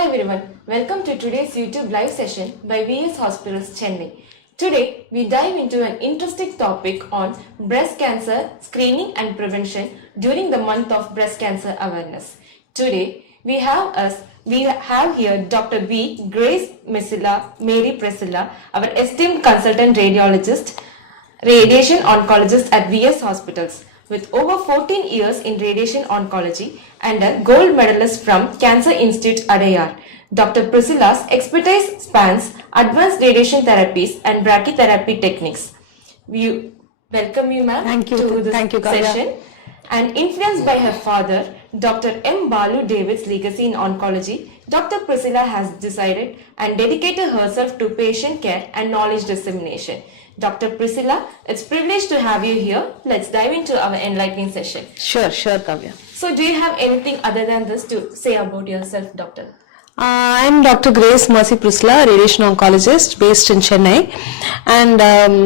Hi everyone, welcome to today's YouTube live session by VS Hospitals Chennai. Today we dive into an interesting topic on breast cancer screening and prevention during the month of breast cancer awareness. Today we have here Dr. B. Grace Mercy Priscilla, our esteemed consultant radiation oncologist at VS Hospitals. With over 14 years in radiation oncology and a gold medalist from Cancer Institute Adayar, Dr. Priscilla's expertise spans advanced radiation therapies and brachytherapy techniques. We welcome you, ma'am, to this session. And influenced by her father, Dr. M. Balu David's legacy in oncology, Dr. Priscilla has decided and dedicated herself to patient care and knowledge dissemination. Dr. Priscilla, it's a privilege to have you here. Let's dive into our enlightening session. Sure, Kavya. So, do you have anything other than this to say about yourself, doctor? I'm Dr. Grace Mercy Priscilla, radiation oncologist based in Chennai, and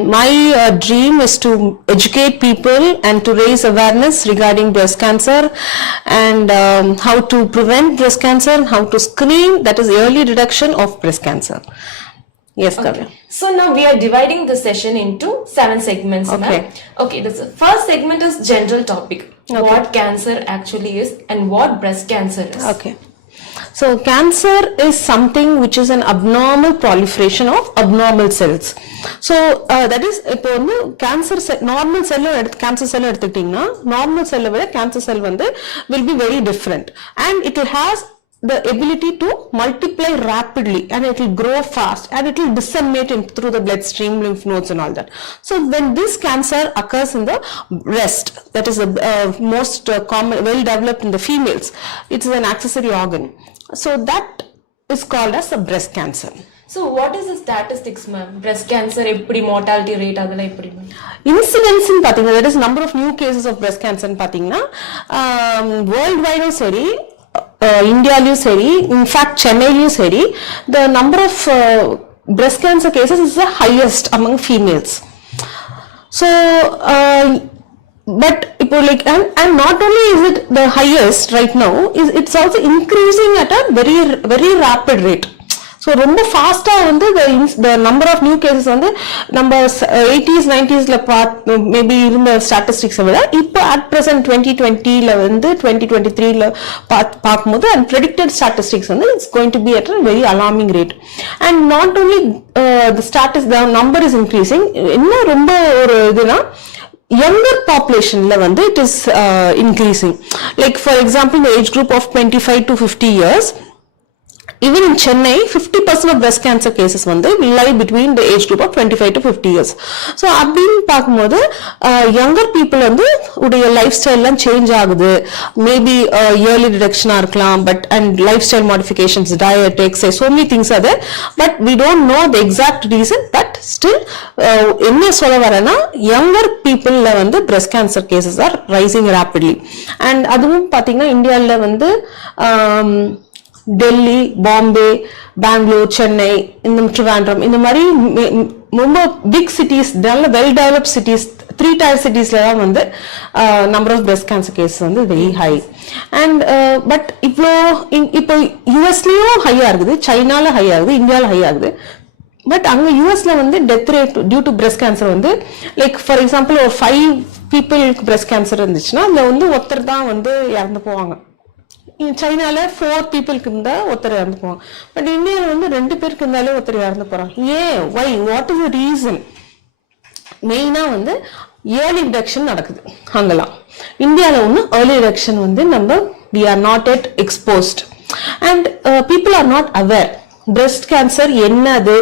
my dream is to educate people and to raise awareness regarding breast cancer and how to prevent breast cancer, how to screen, that is early detection of breast cancer. Yes, Kavya. So now we are dividing the session into 7 segments. Okay. Okay. The first segment is general topic. Okay. What cancer actually is and what breast cancer is. Okay. So cancer is something which is an abnormal proliferation of abnormal cells. So that is cancer cell, normal cell cancer cell normal cell cancer cell will be very different, and it has the ability to multiply rapidly, and it will grow fast, and it will disseminate through the bloodstream, lymph nodes and all that. So when this cancer occurs in the breast, that is the most common, well developed in the females, it is an accessory organ. So that is called as a breast cancer. So what is the statistics, ma'am? Breast cancer, mortality rate, incidence in that is number of new cases of breast cancer in worldwide India, in fact Chennai, the number of breast cancer cases is the highest among females. So but and not only is it the highest right now, it's also increasing at a very, very rapid rate. So ரொம்ப ஃபாஸ்டா the number of new cases நம்ம 80s 90s maybe இருந்த statistics விட இப்போ at present 2020 ல 2023 ல பாக்கும்போது and predicted statistics it's going to be at a very alarming rate. And not only the number is increasing, இன்னும் ரொம்ப ஒரு இதுனா younger population it is increasing. Like for example, the age group of 25 to 50 years, even in Chennai, 50% of breast cancer cases will lie between the age group of 25 to 50 years. So, younger people uடைய lifestyle change ஆகுது. Maybe yearly detection and lifestyle modifications, diet, exercise, so many things are there. But we don't know the exact reason. But still, younger people breast cancer cases are rising rapidly. And அதுவும் பாத்தீங்கன்னா இந்தியால Delhi, Bombay, Bangalore, Chennai, Trivandrum, in the big cities, well-developed cities, 3-tier cities, number of breast cancer cases are very high. And but if US high, China high, India high. But US death rate due to breast cancer like for example 5 people breast cancer இருந்துச்சுனா அதுல ஒருத்தர் தான் இறந்து போவாங்க. In China 4 people ஒருத்தர் இறந்து போவாங்க. But இந்தியால 2 பேருக்கு இருந்தாலே ஒருத்தர் இறந்து போறாங்க. Why? What is the reason? மெயினா early detection நடக்குது அங்கலாம். இந்தியால early detection நம்ம we are not yet exposed, and people are not aware. Breast cancer என்னது,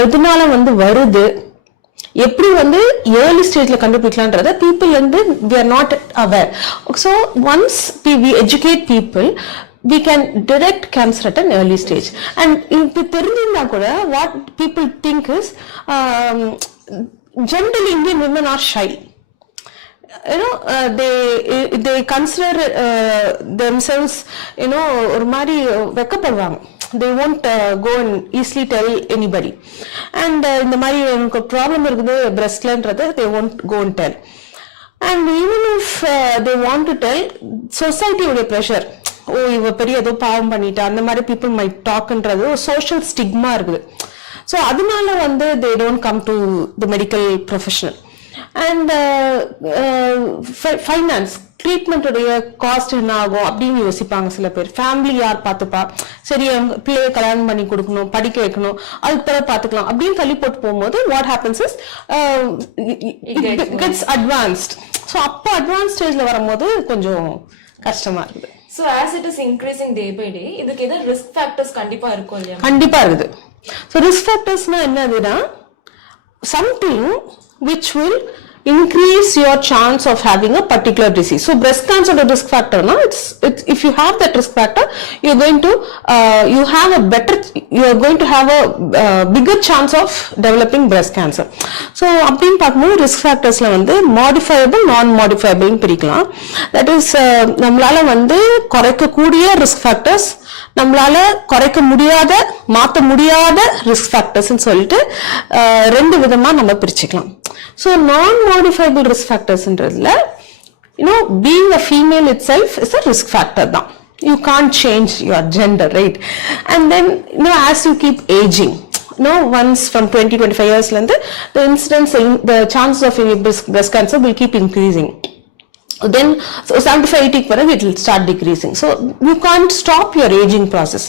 எதனால வருது, எப்படி early stage ல கண்டுபிடிக்கலாம்ன்றத people we are not aware. So once we educate people, we can detect cancer at an early stage. And இது தெரிஞ்சிருந்தா கூட what people think is generally Indian women are shy. They consider themselves ஒரு மாதிரி வெக்கப்படுவாங்க. They won't go and easily tell anybody. And இந்த மாதிரி எனக்கு problem இருக்குது breastலன்றது they won't go and tell. And even if they want to tell, society உடைய pressure, ஓ இவ பெரிய ஏதோ பாவம் பண்ணிட்டா அந்த மாதிரி people might talkன்றது ஒரு social stigma இருக்குது. ஸோ அதனால வந்து they don't come to the medical professional. And finance treatment உடைய காஸ்ட் என்ன ஆகும் அப்படின்னு யோசிப்பாங்க சில பேர். ஃபேமிலி யார் பார்த்துப்பா, சரி பிள்ளைய கல்யாணம் பண்ணி கொடுக்கணும், படிக்க வைக்கணும், அதுக்கு பிறகு பார்த்துக்கலாம் அப்படின்னு தள்ளி போட்டு போகும்போது what happens is gets advanced. So அப்போ அட்வான்ஸ் ஸ்டேஜ்ல வரும்போது கொஞ்சம் கஷ்டமா இருக்குது. So as it is increasing day by day, இதுக்கு ஏதாவது ரிஸ்க் ஃபேக்டர்ஸ் கண்டிப்பா இருக்கும் இல்லையா? கண்டிப்பா இருக்குது. ஸோ ரிஸ்க் ஃபேக்டர்ஸ்னா என்னதுன்னா something which will increase your chance of having a particular disease. So breast cancer the risk factor, no, it's if you have that risk factor, you're going to have a bigger chance of developing breast cancer. So அப்படினு பார்க்கும்போது risk factorsல வந்து modifiable non modifiable பிரிக்கலாம். That is நம்மளால வந்து குறைக்கக்கூடிய risk factors, நம்மளால குறைக்க முடியாத மாற்ற முடியாத ரிஸ்க் ஃபேக்டர்ஸ்னு சொல்லிட்டு ரெண்டு விதமா நம்ம பிரிச்சுக்கலாம். ஸோ நான் மாடிஃபைபிள் ரிஸ்க் ஃபேக்டர்ஸ்ன்றதுல being a female itself is a risk factor தான். You can't change your gender, right? And then as you keep aging, once from 20-25 years the incidence, the chances of breast cancer will keep increasing. Then 75-80 it will start decreasing. So you can't stop your aging process.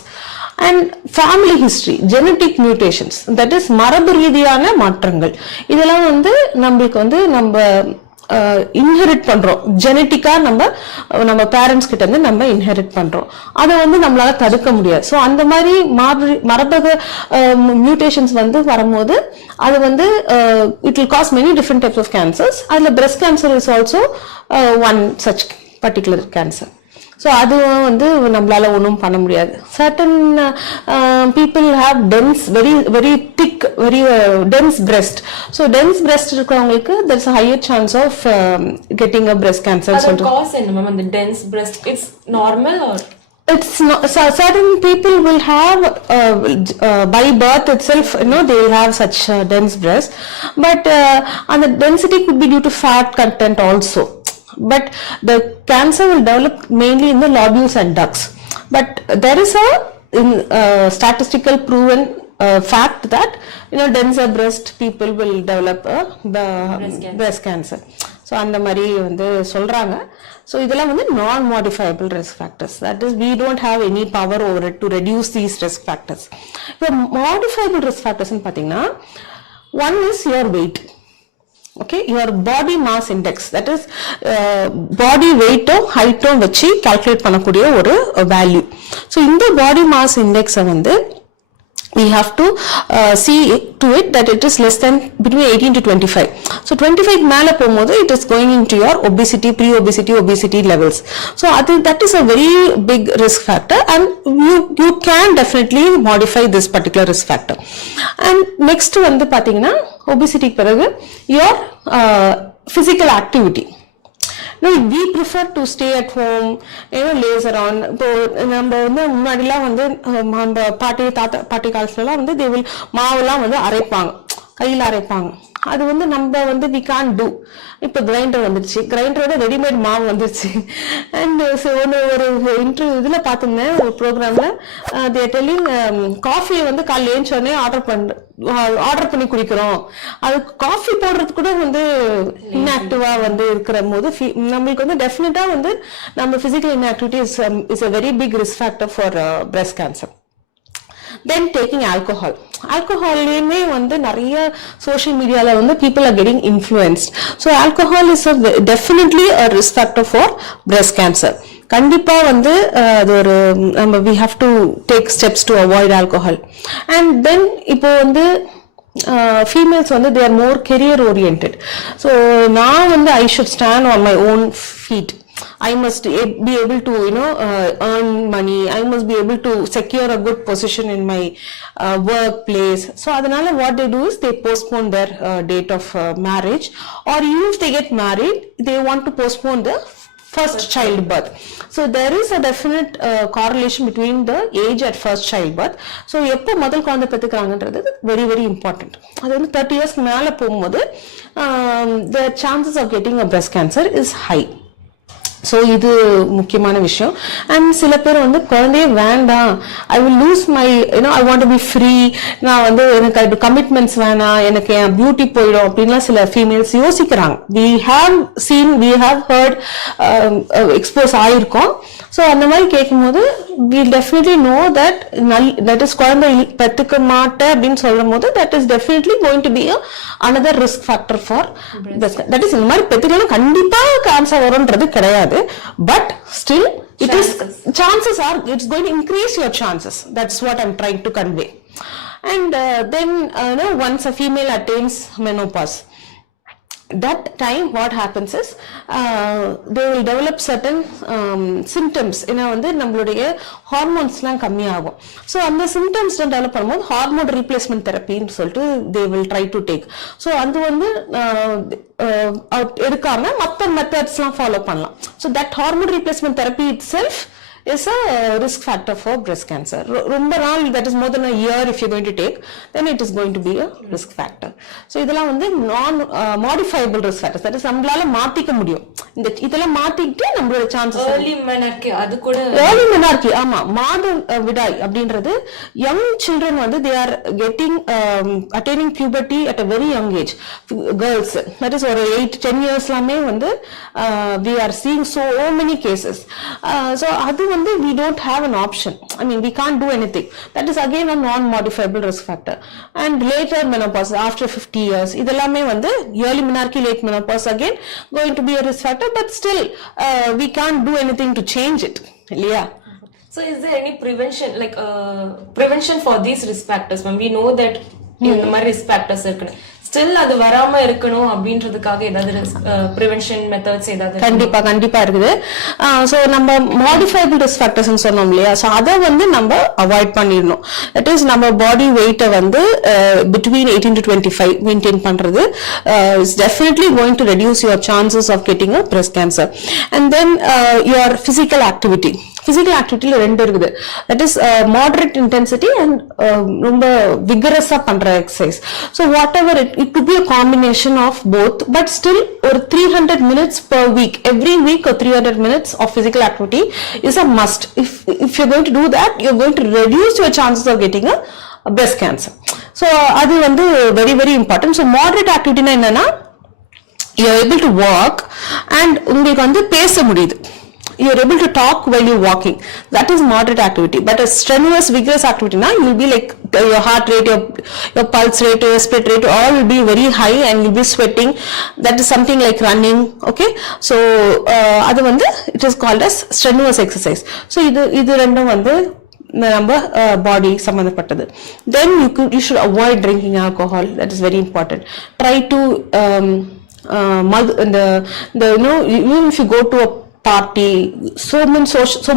And family history, genetic mutations, that is மரபு ரீதியான மாற்றங்கள், இதெல்லாம் வந்து நம்மளுக்கு வந்து நம்ம inherit பண்றோம். ஜெனட்டிக்கா நம்ம பேரண்ட்ஸ் கிட்ட இருந்து நம்ம இன்ஹெரிட் பண்றோம். அதை வந்து நம்மளால தடுக்க முடியாது. ஸோ அந்த மாதிரி மரபக மியூட்டேஷன்ஸ் வந்து வரும்போது அது வந்து it will cause many different types of cancers. அதுல breast cancer is also one such particular cancer. So அதுவும் வந்து நம்மளால ஒன்றும் பண்ண முடியாது. Certain people have dense very thick very dense breast. So dense breast இருக்கிறவங்களுக்கு there's a higher chance of getting a breast cancer. அது cause என்ன ma'am அந்த dense breast? It's normal or it's not? So certain people will have by birth itself, they will have such dense breast, but and the density could be due to fat content also. But the cancer will develop mainly in the lobules and ducts. But there is a statistical proven fact that denser breast people will develop breast cancer. So அந்த மாதிரி வந்து சொல்றாங்க. So இதெல்லாம் வந்து non modifiable risk factors. That is, we don't have any power over it to reduce these risk factors. The modifiable risk factors ன்னு பாத்தீங்கன்னா, one is your weight. Okay, your body mass index, that is body weight height வச்சு calculate பண்ணக்கூடிய ஒரு value. So இந்த body mass index வந்து we have to see to it that it is less than between 18 to 25. So 25 மேல போகும்போது it is going into your obesity, pre-obesity levels. So that is a very big risk factor, and you can definitely modify this particular risk factor. And next வந்து பாத்தீங்கன்னா obesity பிறகு your physical activity. We prefer to stay at home, laze around. இப்போ நம்ம வந்து முன்னாடிலாம் வந்து அந்த பாட்டி காலத்துலலாம் வந்து they will மாவுலாம் வந்து அரைப்பாங்க, கையில் அரைப்பாங்க. அது வந்து நம்ம வந்து we can't do. இப்போ கிரைண்டர் வந்துருச்சு, கிரைண்டரோட ரெடிமேட் மாவு வந்துருச்சு. அண்ட் ஒரு இன்டர்வியூ இதில் பார்த்துருந்தேன், ஒரு ப்ரோக்ராம்ல they are telling காஃபியை வந்து காலையில் ஏஞ்சோடனே ஆர்டர் பண்ணி குடிக்கிறோம். அது காஃபி போடுறது கூட வந்து இன்ஆக்டிவா வந்து இருக்கிற போது நம்மளுக்கு வந்து டெஃபினட்டா வந்து நம்ம physical inactivity is a very big risk factor for breast cancer. Then taking alcohol. Alcoholமே வந்து நிறைய சோஷியல் மீடியால வந்து people are getting influenced. So alcohol is definitely a risk factor for breast cancer. கண்டிப்பா வந்து அது ஒரு நம்ம we have to take steps to avoid alcohol. And then இப்போ வந்து females வந்து they are more career oriented. So நான் வந்து I should stand on my own feet. I must be able to earn money. I must be able to secure a good position in my workplace. So adanal what they do is they postpone their date of marriage, or even if they get married they want to postpone the first childbirth. So there is a definite correlation between the age at first childbirth. So எப்போ முதல் குழந்தை பெற்றுக்கிறாங்கன்றது very very important. அது வந்து 30 years மேல போகும்போது the chances of getting a breast cancer is high. So இது முக்கியமான விஷயம். அண்ட் சில பேர் வந்து குழந்தையே வேண்டாம், I will lose my I want to be free, நான் வந்து எனக்கு அது கமிட்மெண்ட்ஸ் வேணாம், எனக்கு என் பியூட்டி போயிடும் அப்படின்லாம் சில ஃபீமேல்ஸ் யோசிக்கிறாங்க. வி ஹாவ் ஹர்ட் எக்ஸ்போஸ் ஆயிருக்கோம். ஸோ அந்த மாதிரி கேட்கும்போது we definitely know that is குழந்தை பெற்றுக்க மாட்டேன் அப்படின்னு சொல்லும் போது that is definitely going to be another risk factor for breast. That is இந்த மாதிரி பெற்றுக்கலாம் கண்டிப்பா கேன்சர் வரும்ன்றது கிடையாது. But still, chances are it's going to increase your chances. That's what I'm trying to convey. And then once a female attains menopause, that time what happens is they will develop certain symptoms. வந்து நம்மளுடைய ஹார்மோன்ஸ்லாம் கம்மியாகும். So அந்த symptoms develop பண்ணும்போது hormone replacement தெரப்பின்னு சொல்லிட்டு they will try to take. So அது வந்து எடுக்காம மற்ற மெத்தட்ஸ்லாம் ஃபாலோ பண்ணலாம். So that hormone replacement therapy it self is a risk factor for breast cancer. ரொம்ப நாள், that is more than a year if you're going to take, then it is going to be a risk factor. So இதெல்லாம் வந்து non modifiable risk factors, that is நம்மளால மாத்திக்க முடியும். இதெல்லாம் மாத்திக்கிட்டு நம்மளோட chances early menarche, அது கூட early menarche, ஆமா, மாத விடாய் அப்படின்றது young children வந்து they are getting attaining puberty at a very young age. Girls, that is ஒரு 8-10 yearsலாமே வந்து we are seeing so many cases. So அது வந்து we don't have an option. I mean, we can't do anything. That is again a non-modifiable risk factor. And later menopause, after 50 years, இதெல்லாமே வந்து early menarche, late menopause again going to be a risk factor, but still we can't do anything to change it. Yeah. So is there any prevention, like prevention for these risk factors when we know that இந்த மாதிரி risk factors இருக்கு, still அது வராம இருக்கணும் அப்படின்றதுக்காக ஏதாவது prevention methods ஏதாவது? கண்டிப்பா இருக்குது. சோ நம்ம மாடிஃபைபிள் ரிஸ்க் ஃபேக்டர்ஸ் சொன்னோம் இல்லையா, சோ அதை வந்து நம்ம அவாய்ட் பண்ணிடணும். தட் இஸ் நம்ம பாடி வெயிட்டை வந்து பிட்வீன் 18 to 25 மெயின்டைன் பண்றது is definitely going to reduce your chances of getting a breast cancer. And then your physical activity. Physical ஆக்டிவிட்டியில ரெண்டு இருக்குது. That is moderate intensity and ரொம்ப விகரஸா பண்ற exercise. So whatever it could be a combination of both, but still or 300 minutes per week, every week or 300 minutes of physical activity is a must. If you're going to do that, you're going to reduce your chances of getting a breast cancer. So adu vandu very very important. So moderate activity na enna, you are able to walk and ungalku vandu pesa mudiyudhu, you are able to talk while you're walking. That is moderate activity. But a strenuous, vigorous activity, na, you'll be like your heart rate, your pulse rate, your spirit rate, all will be very high and you'll be sweating. That is something like running. Okay, so adu vandu it is called as strenuous exercise. So idu rendum vandu நம்ம பாடி சம்பந்தப்பட்டது. Then you should avoid drinking alcohol. That is very important. Try to even if you go to a party, so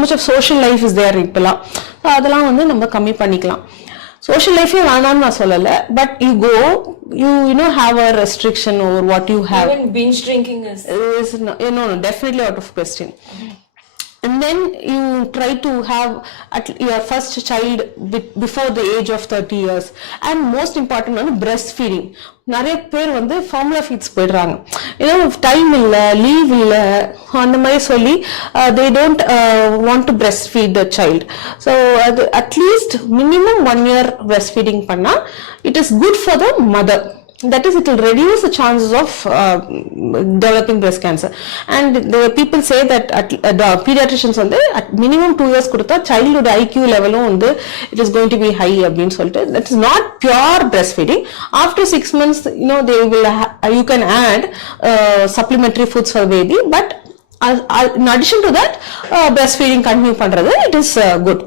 much of social life is there இப்பலாம். அதெல்லாம் வந்து நம்ம கம்மி பண்ணிக்கலாம். social life வேணாம்னு நான் சொல்லல, but you have a restriction over what you have. Even binge drinking is no, definitely out of question. And then you try to have your first child before the age of 30 years. And most important one, breastfeeding. நிறைய பேர் வந்து formula feeds போயிடுறாங்க. Time இல்ல, leave இல்ல, அந்த மாதிரி சொல்லி they don't want to breastfeed the child. So அது அட்லீஸ்ட் மினிமம் 1 year breastfeeding பண்ணா it is good for the mother. That is, it will reduce the chances of developing breast cancer. And the people say that the pediatricians வந்து at minimum 2 years கொடுத்தா childhood IQ levelum வந்து it is going to be high அப்படின்னு சொல்லிட்டு. That is not pure breastfeeding. After 6 months, they will you can add supplementary foods for the baby, but in addition to that, breastfeeding continue பண்றது it is good.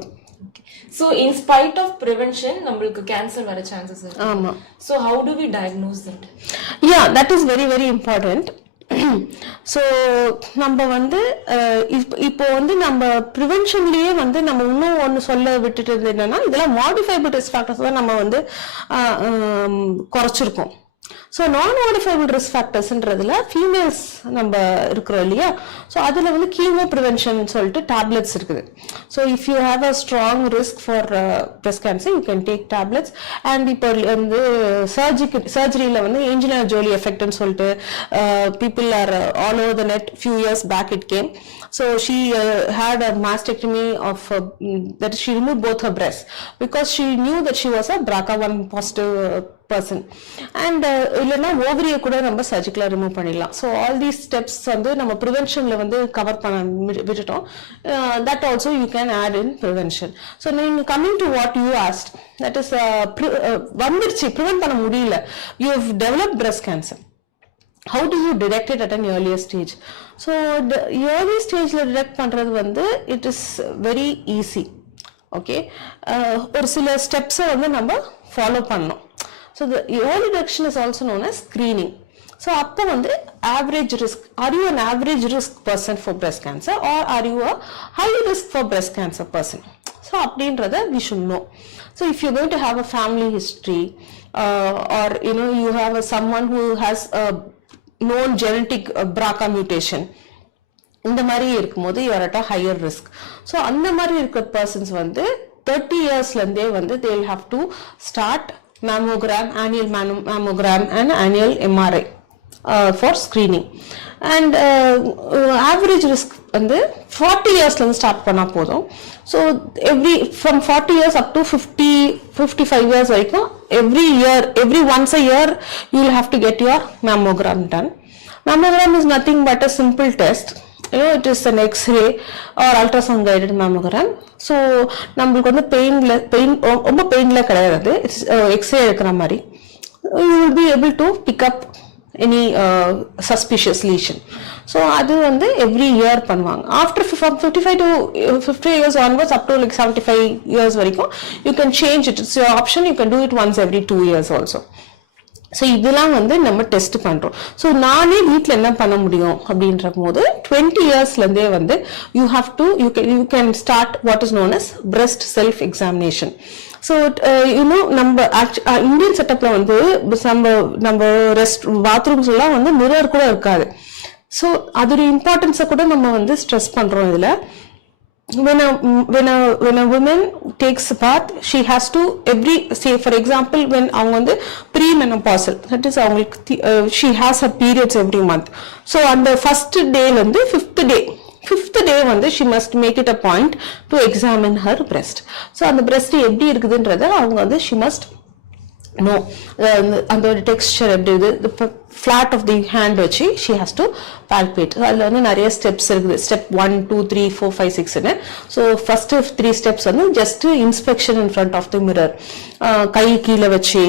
So in spite of prevention, நம்மளுக்கு cancer வர chances இருக்கு. ஆமா. So how do we diagnose that? Yeah, that is very very important. So நம்ம வந்து இப்போ வந்து நம்ம ப்ரிவென்ஷன்லயே வந்து நம்ம இன்னும் ஒன்று சொல்ல விட்டுட்டு என்னன்னா, இதெல்லாம் மாடிஃபைபிள் ரிஸ்க் ஃபேக்டர்ஸ் தான் நம்ம வந்து குறைச்சிருக்கோம். ஸோ நான் மாடிஃபைபிள் ரிஸ்க் ஃபேக்டர்ஸ்ன்றதுல ஃபீமேல்ஸ் நம்ம இருக்கிறோம் இல்லையா, ஸோ அதில் வந்து கீமோ ப்ரிவென்ஷன் சொல்லிட்டு டேப்லெட்ஸ் இருக்குது. So if you have a strong risk for breast cancer, you can take tablets. And இப்போ வந்து சர்ஜரியில் வந்து ஏஞ்சலினா ஜோலி எஃபெக்ட்னு சொல்லிட்டு people are all over the net, few years back it came. So she had a mastectomy of that she removed both her breasts because she knew that she was a BRCA1 positive person. And இல்லனா ஓவரியை கூட நம்ம சர்ஜிக்கலா remove பண்ணிடலாம். So all these steps வந்து நம்ம preventionல வந்து cover பண்ண விட்டுட்டோம். That also you can add in prevention. So now coming to what you asked, that is வந்துருச்சு prevent பண்ண முடியல. You have developed breast cancer. How do you detect it at an earlier stage? So the early stage la detect பண்றது வந்து it is very easy. Okay, ஒரு சில steps வந்து நம்ம follow பண்ணணும். So the early detection is also known as screening. So அப்போ வந்து average risk, are you an average risk person for breast cancer or are you a high risk for breast cancer person? So அப்படின்றத we should know. So if you're going to have a family history or you have someone who has a known genetic BRCA mutation, இந்த மாதிரி இருக்கும்போது you are at a higher risk. So அந்த மாதிரி இருக்க persons வந்து 30 yearsல இருந்தே வந்து they will have to start mammogram, annual mammogram and annual MRI for screening. And average risk வந்து 40 yearsல இருந்து ஸ்டார்ட் பண்ணா போதும். So from 40 years up to 55 years வரைக்கும் every once a year you will have to get your mammogram done. Mammogram is nothing but a simple test. It is an X-ray or ultrasound guided mammogram. So நம்மளுக்கு வந்து ரொம்ப பெயின்ல கிடையாது. It's X-ray எடுக்கிற மாதிரி. You will be able to pick up any suspicious lesion. So அது வந்து every year பண்ணுவாங்க. After from 55 to 50 years onwards up to like 75 years வரைக்கும் you can change it. It's your option. You can do it once every 2 years also. So இதெல்லாம் வந்து நம்ம test பண்றோம். So நானே வீட்டில் என்ன பண்ண முடியும் அப்படின்ற போது 20 yearsல இருந்தே வந்து you can start what is known as breast self examination. So நம்ம இந்தியன் செட்டப்ல வந்து நம்ம ரெஸ்ட் பாத்ரூம்ஸ் எல்லாம் வந்து மிரர் கூட இருக்காது. ஸோ அதோட இம்பார்ட்டன்ஸை கூட நம்ம வந்து ஸ்ட்ரெஸ் பண்றோம் இதுல. When a woman takes a bath, she has to say for example when அவங்க வந்து premenopausal, that is அவங்களுக்கு she has her periods every month. So அந்த first day ல இருந்து fifth day வந்து she must make it a point to examine her breast. So அந்த breast எப்படி இருக்குதுன்றத அவங்க வந்து she must know அந்த texture எப்படி இருக்குது, the flat of the hand வச்சு she has to palpate. அதுல வந்து நிறைய ஸ்டெப்ஸ் இருக்குது. ஸ்டெப் 1 2 3 4 5 6 ஸோ ஃபர்ஸ்ட் 3 ஸ்டெப்ஸ் வந்து just inspection in front of the mirror. கை கீழே வச்சு,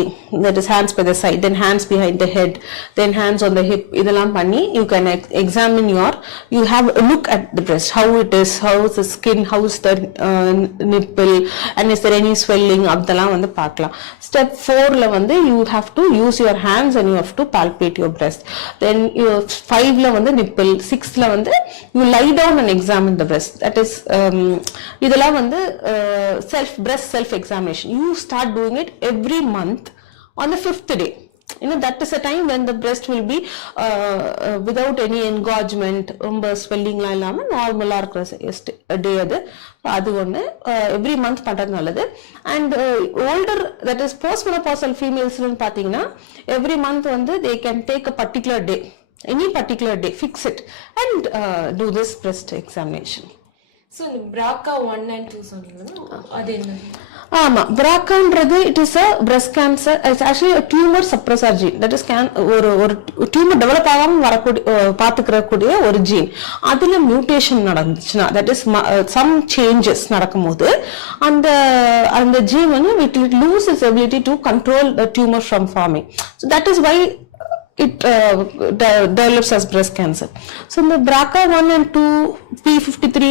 that is hands by the side, then hands behind the head, then hands on the hip, இதெல்லாம் பண்ணி you can examine you have a look at the breast, how it is, how is the skin, how is the nipple, and is there any swelling, அதெல்லாம் வந்து பார்க்கலாம். Step 4ல வந்து you have to use your hands and you have to palpate your breast. Then 5ல வந்து nipple, 6ல வந்து you lie down and examine the breast. That is இதெல்லாம் வந்து breast self examination. You start doing it every month on the 5th day. That is a time when the breast will be without any engorgement, ரொம்ப swelling லாம் இல்லாம நார்மலா இருக்கிற டே அது ஒன்று every month பண்றது நல்லது. And older, that is post menopausal ஃபீமேல்ஸ்னு பார்த்தீங்கன்னா எவ்ரி மந்த் வந்து they can take a particular day, any particular day, fix it and do this breast examination. So BRCA 1 and 2 சொன்னீங்கன்னா அது என்ன? ஆமா, BRCAன்றது it is a breast cancer, it's actually a tumor suppressor gene. that is ஒரு tumour develop ஆகாம பார்த்துக்கிறக்கூடிய ஒரு gene. அதுல mutation நடந்துச்சுன்னா, that is some changes நடக்கும்போது அந்த ஜீன் வந்து it lose its ability to control the tumor from forming. So that is why it develops as breast cancer. So in the BRCA 1 and 2, P53,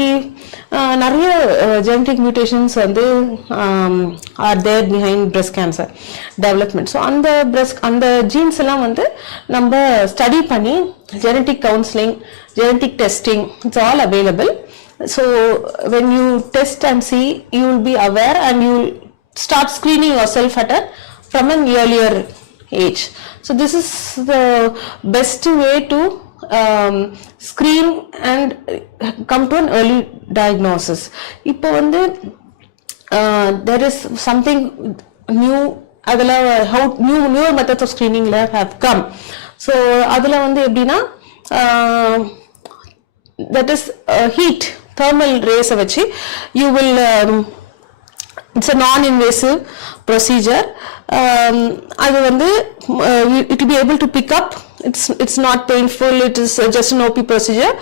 நிறைய genetic mutations வந்து are there behind breast cancer development. So அந்த genes எல்லாம் வந்து நம்ம study பண்ணி genetic counseling, genetic testing, it's all available. So when you test and see, you will be aware and you will start screening yourself from an earlier age. So this is the best way to screen and come to an early diagnosis. இப்போ வந்து there is something new, அதில் how newer methods of screening have come. So அதில் வந்து எப்படின்னா that is heat thermal rays வச்சு you will it's a non-invasive procedure. அது வந்து it will be able to pick up. It's not painful. It is just an OP procedure.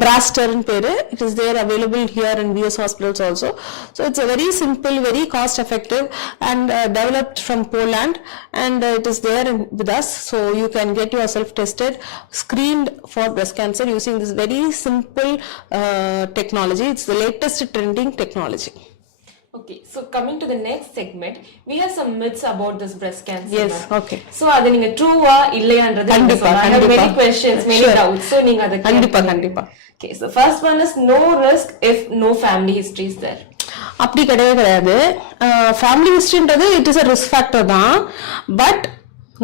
Braster in pere. It is there available here in VS hospitals also. So it's a very simple, very cost effective, and developed from Poland, and it is there with us. So you can get yourself tested, screened for breast cancer using this very simple technology. It's the latest trending technology. Okay, so coming to the next segment, we have some myths about this breast cancer. Yes, okay. So adu neenga true-a illaiyaandradhu kandipa I have many questions, many doubts. So neenga adha kandipa. Okay, so first one is no risk if no family history is there. அப்படி கிடையாது. Family ஹிஸ்டரின்றது it is a risk factor தான். But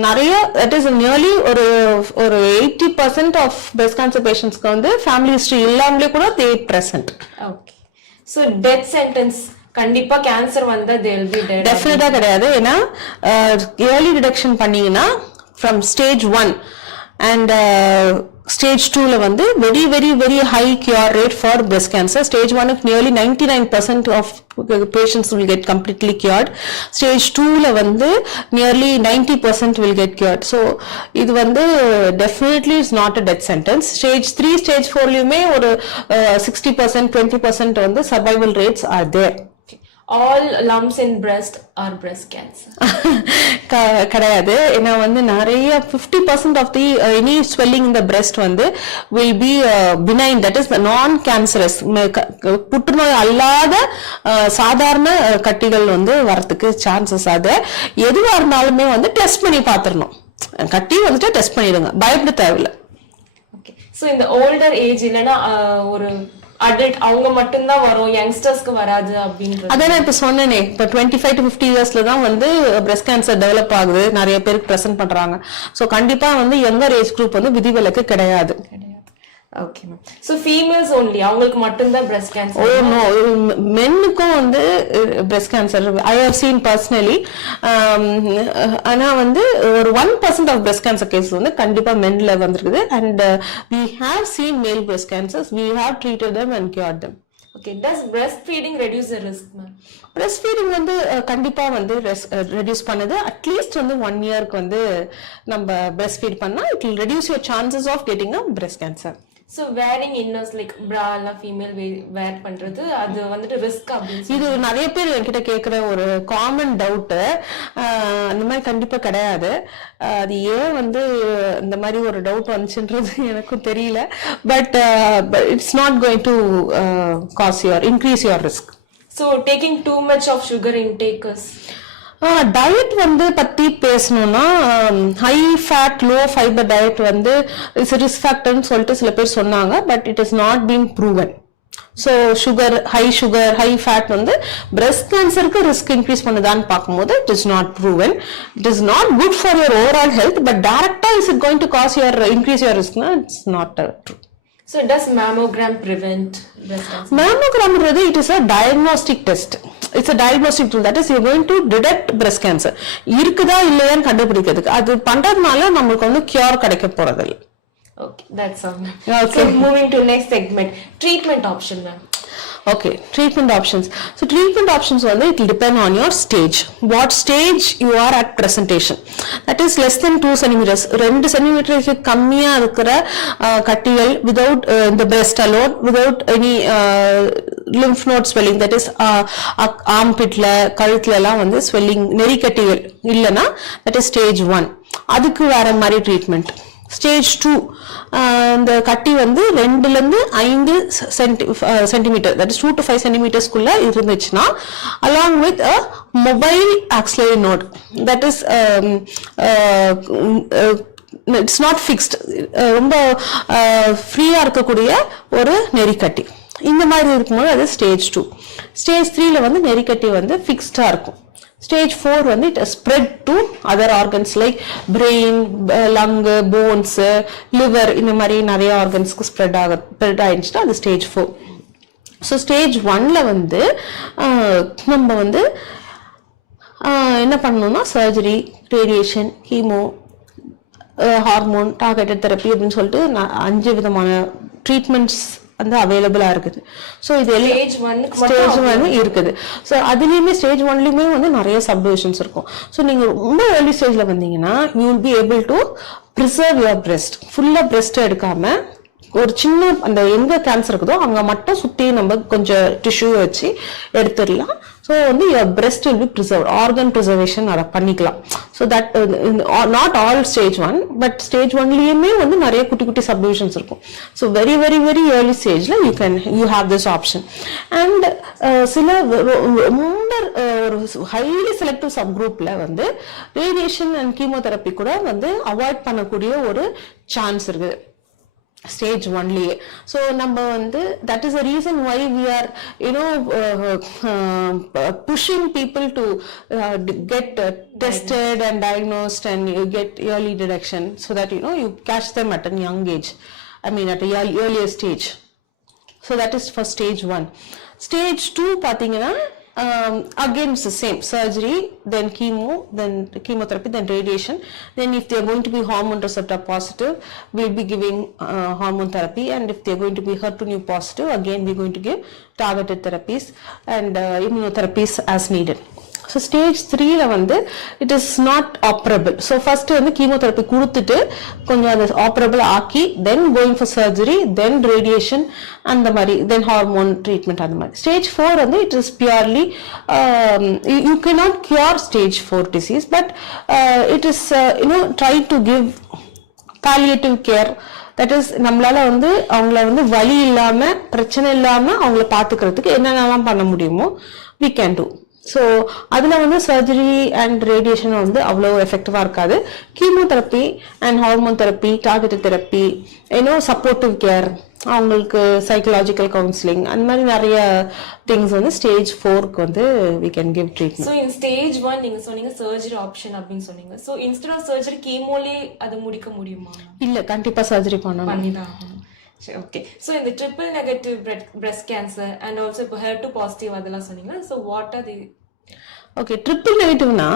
நிறைய that is nearly ஒரு 80% of breast cancer பேஷண்ட்ஸ்க்கு வந்து family history இல்லாமலே கூட they present. Okay, so death sentence கண்டிப்பா கேன்சர் வந்தா they will be dead. டெஃபினட்டா கிடையாது. ஏன்னா ஏர்லி டிடெக்ஷன் பண்ணீங்கன்னா from stage 1 and stage 2ல வந்து very high cure rate for breast cancer. Stage 1 nearly 99% of patients will get completely cured. Stage 2ல வந்து nearly 90% will get cured. So இது வந்து definitely is not a death sentence. Stage 3 stage 4லயுமே ஒரு 60% 20% வந்து survival rates are there. All lumps in breast are breast cancer. கிடையாது. ஏன்னா வந்து நிறைய 50% of the any swelling in the breast வந்து will be benign, that is the non-cancerous. புற்றுநோய் அல்லாத சாதாரண கட்டிகள் வந்து வரதுக்கு சான்சஸ். அது எதுவா இருந்தாலுமே வந்து டெஸ்ட் பண்ணி பார்த்துடணும். கட்டி வந்துட்டு டெஸ்ட் பண்ணிடுங்க, பயப்பட தேவையில்லை. Okay, so in the older age இல்லனா ஒரு அடல்ட் அவங்க மட்டும் தான் வரும், யங்ஸ்டர்ஸ்க்கு வராது அப்படின்றது. அதான் இப்ப சொன்னேனே, இப்ப 25 to 50 இயர்ஸ்ல தான் வந்து பிரஸ்ட் கேன்சர் டெவலப் ஆகுது, நிறைய பேருக்கு பிரசன்ட் பண்றாங்க. சோ கண்டிப்பா வந்து யங்கர் ஏஜ் குரூப் வந்து விதிவிலக்கு கிடையாது. Okay ma'am. So females only, அவங்களுக்கு மட்டும் தான் breast cancer? Oh no, மென்னுக்கும் வந்து breast cancer I have seen personally. ஆனா வந்து ஒரு 1% of breast cancer cases வந்து கண்டிப்பா மென்ல வந்திருக்குது. And we have seen male breast cancers. We have treated them and cured them. Okay, does breastfeeding reduce the risk ma'am? breastfeeding வந்து கண்டிப்பா வந்து reduce பண்ணுது. அட்லீஸ்ட் வந்து 1 இயர்க்கு வந்து நம்ம breastfeed பண்ணா it will reduce your chances of getting a breast cancer. So wearing inners like bra la female wear பண்றது அது வந்துட்டு risk அப்படினு இது நிறைய பேர் என்கிட்ட கேக்குற ஒரு காமன் டவுட். அந்த மாதிரி கண்டிப்பா கிடையாது. அது ஏன் வந்து இந்த மாதிரி ஒரு டவுட் வந்துச்சுன்றது எனக்கும் தெரியல. But it's not going to increase your risk. So taking too much of sugar intake is diet வந்து பத்தி பேசணும்னா high fat low fibre diet வந்து இட்ஸ் ரிஸ்க் ஃபேக்டர்னு சொல்லிட்டு சில பேர் சொன்னாங்க. But it is not been proven. So sugar high fat வந்து பிரஸ்ட் கேன்சருக்கு ரிஸ்க் இன்க்ரீஸ் பண்ணுதான்னு பார்க்கும்போது it is not proven. It is not good for your overall health. But டைரக்டா is it going to cause your increase your ரிஸ்க்னா it's not true. So does mammogram prevent breast cancer? Mammogram it is a diagnostic test. It's a diagnostic tool, that is you're going to detect breast cancer. இருக்குதா இல்லையான்னு கண்டுபிடிக்கிறதுக்கு. அது பண்றதுனால நமக்கு வந்து cure கிடைக்க போறது இல்ல. Okay, that's all. Okay, so moving to next segment, treatment option ma'am. Okay, treatment options. So treatment options வந்து it will depend on your stage. What stage you are at presentation. That is less than 2 centimeters. 2 centimeters கம்மியா இருக்கிற கட்டிகள் without the breast alone, without any lymph node swelling, that is armpitல கழுத்துல எல்லாம் வந்து swelling நெறிக்கட்டிகள் இல்லனா that is stage 1. அதுக்கு வேற மாதிரி ட்ரீட்மெண்ட். ஸ்டேஜ் 2 இந்த கட்டி வந்து 2 ல இருந்து 5 சென்டிமீட்டர், தட் இஸ் 2 to 5 சென்டிமீட்டர்ஸ்க்குள்ள இருந்துச்சுன்னா along with a mobile axillary node, that is it's not fixed, ரொம்ப ஃப்ரீயா இருக்கக்கூடிய ஒரு நெறிக்கட்டி. இந்த மாதிரி இருக்கும்போது அது ஸ்டேஜ் 2. ஸ்டேஜ் 3ல வந்து நெறிக்கட்டி வந்து ஃபிக்ஸ்டா இருக்கும். Stage 4 வந்து it spread to other organs like brain, lung, bones, liver, இந்த மாதிரி நிறைய ஆர்கன்ஸ்க்கு ஸ்ப்ரெட் ஆயிடுச்சுன்னா அது ஸ்டேஜ் 4. ஸோ ஸ்டேஜ் 1ல வந்து நம்ம வந்து என்ன பண்ணணும்னா surgery, radiation, haemo, hormone, targeted therapy அப்படின்னு சொல்லிட்டு 5 விதமான ட்ரீட்மெண்ட்ஸ் வந்து அவைலபிளா இருக்குது. ஸோ இது ஸ்டேஜ் 1 இருக்குது. ஸோ அதுலேயுமே ஸ்டேஜ் 1லயுமே வந்து நிறைய சப்டிவிஷன்ஸ் இருக்கும். ஸோ நீங்க ரொம்ப ஏர்லி ஸ்டேஜ்ல வந்தீங்கன்னா you will be able to preserve your breast. ஃபுல்லா பிரெஸ்ட் எடுக்காம ஒரு சின்ன அந்த எங்க கேன்சர் இருக்குதோ அங்க மட்டும் சுத்தி நம்ம கொஞ்சம் டிஷ்யூ வச்சு எடுத்துடலாம். ஸோ வந்து your breast will be preserve, organ preservation அதை பண்ணிக்கலாம். So that not all stage 1, but stage 1லயுமே வந்து நிறைய குட்டி குட்டி சப்டிவிஷன்ஸ் இருக்கும். So very very very early ஸ்டேஜ்ல you have this option. And சில ரொம்ப ஒரு ஹைலி செலக்டிவ் சப் குரூப்ல வந்து ரேடியேஷன் அண்ட் கீமோதெரப்பி கூட வந்து அவாய்ட் பண்ணக்கூடிய ஒரு சான்ஸ் இருக்குது stage 1லயே. So நம்ம வந்து that is the reason why we are pushing people to get tested and diagnosed and you get early detection so that you catch them at a young age, I mean at a earlier stage. So that is for stage 1. Stage 2 பாத்தீங்கன்னா again it's the same, surgery, then chemotherapy, then radiation. Then if they are going to be hormone receptor positive, we'll be giving hormone therapy, and if they are going to be HER2 positive, again we're going to give targeted therapies and immunotherapies as needed. So stage 3ல வந்து it is not operable. So first வந்து chemotherapy கொடுத்துட்டு கொஞ்சம் அது operable ஆக்கி then going for surgery, then radiation அந்த மாதிரி, then hormone treatment அந்த மாதிரி. Stage 4 வந்து it is purely you cannot cure stage 4 disease, but it is try to give palliative care. That is நம்மளால வந்து அவங்கள வந்து வலி இல்லாம பிரச்சனை இல்லாம அவங்கள பாத்துக்கிறதுக்கு என்னென்னலாம் பண்ண முடியுமோ we can do. ஸோ அதில் வந்து சர்ஜரி அண்ட் ரேடியேஷன் வந்து அவ்வளோ எஃபெக்டிவாக இருக்காது. Chemotherapy and hormone therapy, targeted therapy, supportive care, அவங்களுக்கு சைக்கலாஜிக்கல் கவுன்சிலிங், அந்த மாதிரி நிறைய திங்ஸ் வந்து ஸ்டேஜ் 4க்கு வந்து we can give treatment. So in stage 1 நீங்க சொன்னீங்க சர்ஜரி ஆப்ஷன் அப்படின்னு சொன்னீங்க. So instead of surgery கீமோலே அது முடிக்க முடியுமா? இல்ல, கண்டிப்பா சர்ஜரி பண்ணணும். Okay, so in the triple negative breast cancer and also HER2 positive அதெல்லாம் சொன்னீங்க. So what are the okay, triple நெகட்டிவ்னா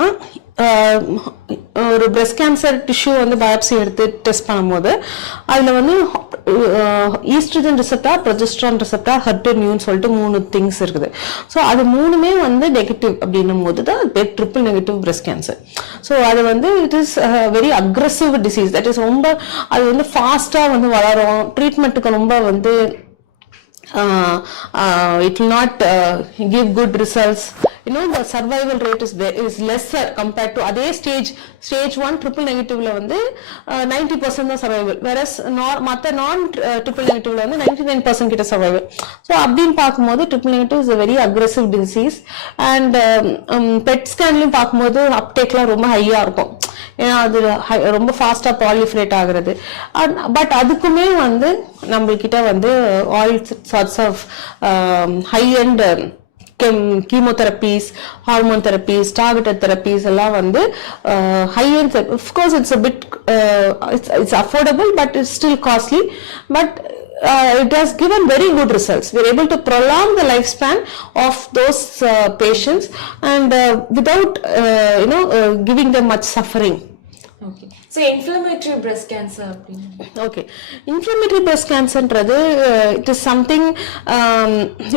ஒரு பிரெஸ்ட் கேன்சர் டிஷ்யூ வந்து பயாப்சி எடுத்து டெஸ்ட் பண்ணும்போது அதில் வந்து oestrogen receptor, progesterone receptor, HER2 சொல்லிட்டு 3 திங்ஸ் இருக்குது. ஸோ அது 3மே வந்து நெகட்டிவ் அப்படின்னும் போது தான் triple negative breast cancer. So அது வந்து it is very aggressive disease. That is ரொம்ப அது வந்து ஃபாஸ்டாக வந்து வளரும். ட்ரீட்மெண்ட்டுக்கு ரொம்ப வந்து it will not give good results. The survival rate is lesser compared to other stage 1 triple negative la வந்து 90% தான் survival, whereas மத்த non triple negative la வந்து 99% கிட்ட survival. So அப்படிን பாக்கும்போது triple negative is a very aggressive disease, and PET scanலயும் பாக்கும்போது அப்டேக்லாம் ரொம்ப ஹையா இருக்கும். ஏன்னா அது ரொம்ப ஃபாஸ்டா பாலிஃபரேட் ஆகுறது. பட் அதுக்குமே வந்து நம்மகிட்ட வந்து all sorts of high and chemotherapies, hormone therapies, targeted therapies எல்லாம் வந்து high end. Of course it's a bit it's affordable, but it's still costly, but it has given very good results. We are able to prolong the lifespan of those patients and without giving them much suffering. Okay, so inflammatory breast cancer okay, inflammatory breast cancer it is something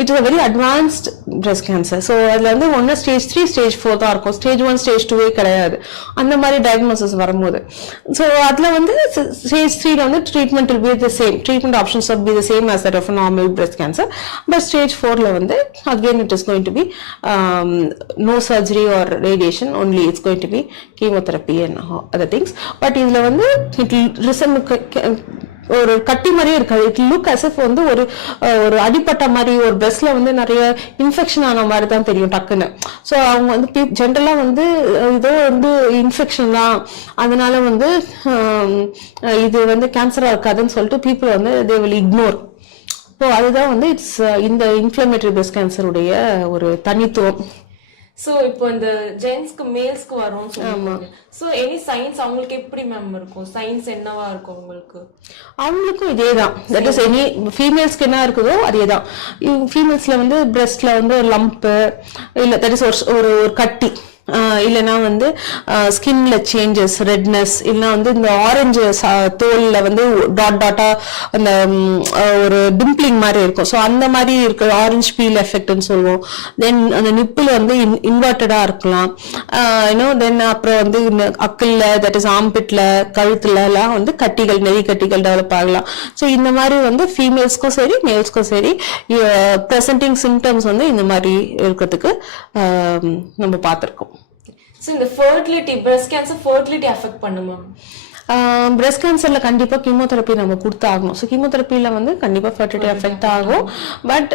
it is a very advanced breast cancer. So adla வந்து ஒண்ணு stage 3 stage 4 தான் இருக்கும். stage 1 stage 2 கிடையாது அந்த மாதிரி diagnosis வரும்போது. So adla வந்து stage 3 ல வந்து treatment will be the same, treatment options will be the same as that of a normal breast cancer, but stage 4 ல வந்து again it is going to be no surgery or radiation, only it's going to be chemotherapy and other things. But இதுல வந்து it resemble ஒரு கட்டி மாதிரியே இருக்காது. It look as if வந்து ஒரு அடிப்பட்ட மாதிரி, ஒரு பிரெஸ்ட்ல வந்து நிறைய இன்ஃபெக்ஷன் ஆன மாதிரி தான் தெரியும் டக்குன்னு. ஸோ அவங்க வந்து ஜென்ரலா வந்து இதோ வந்து இன்ஃபெக்ஷன் தான், அதனால வந்து இது வந்து கேன்சரா இருக்காதுன்னு சொல்லிட்டு பீப்புள் வந்து they will ignore. ஸோ அதுதான் வந்து இட்ஸ் இந்த இன்ஃப்ளமேட்டரி பிரெஸ்ட் கேன்சருடைய ஒரு தனித்துவம். சோ இப்போ இந்த ஜென்ஸ்க்கு மேல்ஸ்க்கு வரும்னு சொல்லுவாங்க. சோ எனி சைன்ஸ் அவங்களுக்கு எப்படி மேம் இருக்கும்? சைன்ஸ் என்னவா இருக்கும் உங்களுக்கு? அவங்களுக்கும் இதேதான். தட் இஸ் எனி ஃபீமேல்ஸ்க்கு என்ன இருக்குதோ அதேதான். ஃபீமேல்ஸ்ல வந்து பிரெஸ்ட்ல வந்து ஒரு லம்ப் இல்ல தட் இஸ் ஒரு கட்டி இல்லைன்னா வந்து ஸ்கின்ல சேஞ்சஸ், ரெட்னஸ், இல்லைன்னா வந்து இந்த ஆரஞ்சு தோல்ல வந்து டாட்டா அந்த ஒரு டிம்பிளிங் மாதிரி இருக்கும். ஸோ அந்த மாதிரி இருக்க ஆரஞ்சு பீல் எஃபெக்ட்னு சொல்லுவோம். தென் அந்த நிப்பிள் வந்து இன்வெர்டடா இருக்கலாம். தென் அப்புறம் வந்து அக்கிள்ல, தட் இஸ் ஆம்பிட்ல, கழுத்துல எல்லாம் வந்து கட்டிகள், நெறி கட்டிகள் டெவலப் ஆகலாம். ஸோ இந்த மாதிரி வந்து ஃபீமேல்ஸ்க்கும் சரி மேல்ஸ்க்கும் சரி ப்ரெசென்டிங் சிம்டம்ஸ் வந்து இந்த மாதிரி இருக்கிறதுக்கு நம்ம பார்த்துருக்கோம். ஸோ இந்த fertility, breast cancer fertility affect பண்ணுமா? பிரஸ்ட் கேன்சர்ல கண்டிப்பா கீமோதெரப்பி நம்ம கொடுத்தாகணும். ஸோ கீமோதெரப்பியில வந்து கண்டிப்பா ஃபர்டிலிட்டி அஃபெக்ட் ஆகும். பட்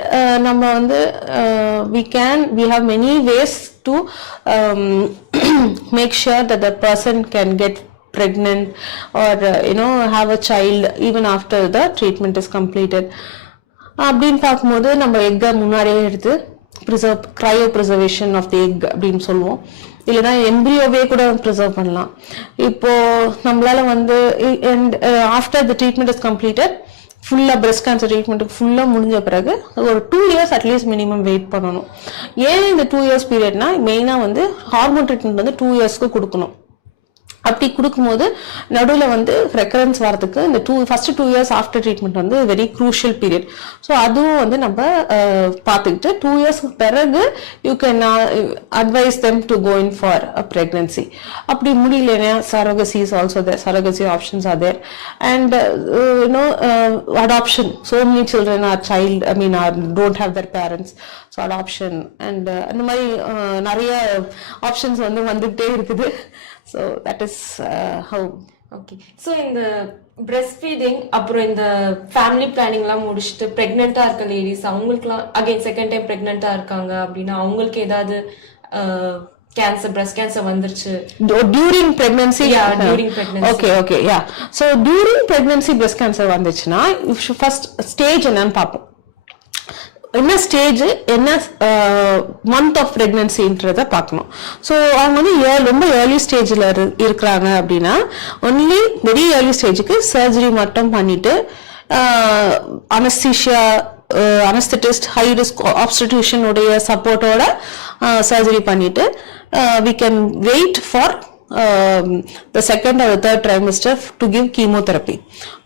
நம்ம வந்து we have many ways to make sure that the person can get pregnant or have a child even after the treatment is completed. அப்படின்னு பார்க்கும்போது நம்ம எக்கை முன்னாடியே எடுத்து cryo preservation of the egg அப்படின்னு சொல்லுவோம். இல்லைன்னா எம்பிரியோவே கூட ப்ரிசர்வ் பண்ணலாம். இப்போ நம்மளால வந்து after the treatment is completed, ஃபுல்லாக பிரஸ்ட் கேன்சர் ட்ரீட்மெண்ட்டுக்கு ஃபுல்லாக முடிஞ்ச பிறகு ஒரு 2 years அட்லீஸ்ட் மினிமம் வெயிட் பண்ணணும். ஏன் இந்த 2 years பீரியட்னா, மெயினாக வந்து ஹார்மோன் ட்ரீட்மெண்ட் வந்து 2 yearsக்கு கொடுக்கணும். அப்படி கொடுக்கும்போது நடுவில் வந்து ரெக்கரன்ஸ் வரதுக்கு இந்த ஃபர்ஸ்ட் 2 years ஆஃப்டர் ட்ரீட்மெண்ட் வந்து வெரி க்ரூஷியல் பீரியட். ஸோ அதுவும் வந்து நம்ம பார்த்துக்கிட்டு 2 years பிறகு you can advise them to go in for a pregnancy. அப்படி முடியலன்னா surrogacy is also there, surrogacy options are there. And adoption, so many children are don't have their parents, so adoption and அந்த மாதிரி நிறைய options வந்து வந்துகிட்டே இருக்குது. So that is how. Okay. So இந்த breastfeeding அப்புறம் இந்த ஃபேமிலி பிளானிங்லாம் முடிச்சுட்டு பிரெக்னெண்டா இருக்க லேடிஸ், அவங்களுக்குலாம் அகைன் செகண்ட் டைம் பிரெக்னெண்டா இருக்காங்க அப்படின்னா அவங்களுக்கு ஏதாவது கேன்சர், பிரஸ்ட் கேன்சர் வந்துருச்சு during pregnancy? Yeah, during pregnancy. Okay, yeah. So during pregnancy breast cancer வந்துச்சுன்னா ஃபர்ஸ்ட் ஸ்டேஜ் என்னன்னு பார்ப்போம். என்ன ஸ்டேஜ், என்ன மந்த் ஆஃப் பிரெக்னன்சின்றத பார்க்கணும். ஸோ அவங்க வந்து ரொம்ப ஏர்லி ஸ்டேஜில் இருக்கிறாங்க அப்படின்னா ஒன்லி வெரி ஏர்லி ஸ்டேஜுக்கு சர்ஜரி மட்டும் பண்ணிட்டு அனஸ்தீஷியா, அனஸ்தட்டிஸ்ட், ஹை ரிஸ்க் ஆப்ஸ்டிடியூஷன் உடைய சப்போர்ட்டோட சர்ஜரி பண்ணிட்டு we can wait for the second or the third trimester to give chemotherapy.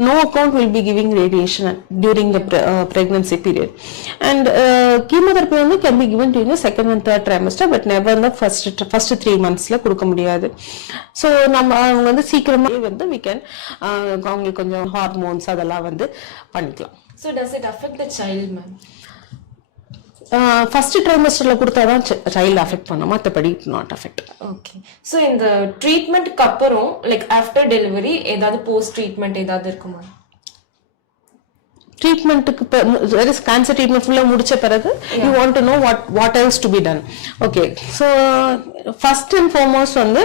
No account will be giving radiation during the pregnancy period. And chemotherapy only can be given during the second and third trimester, but never in the first 3 months la கொடுக்க முடியாது. So நம்ம அவங்க வந்து சீக்கிரமா வந்து we can அவங்களுக்கு கொஞ்சம் hormones அதெல்லாம் வந்து பண்ணிக்கலாம். So does it affect the child, ma'am? First ட்ரைமஸ்டர்ல கொடுத்தாதான் சைல்டு அஃபெக்ட் பண்ணும், மற்றபடி நாட் அஃபெக்ட். ஓகே. ஸோ இந்த ட்ரீட்மெண்ட்க்கு அப்புறம் லைக் ஆஃப்டர் டெலிவரி ஏதாவது போஸ்ட் ட்ரீட்மெண்ட் ஏதாவது இருக்குமா? ட்ரீட்மெண்ட்டுக்கு கேன்சர் ட்ரீட்மெண்ட் ஃபுல்லாக முடிச்ச பிறகு you want to know what else to be done. Okay. So first and foremost வந்து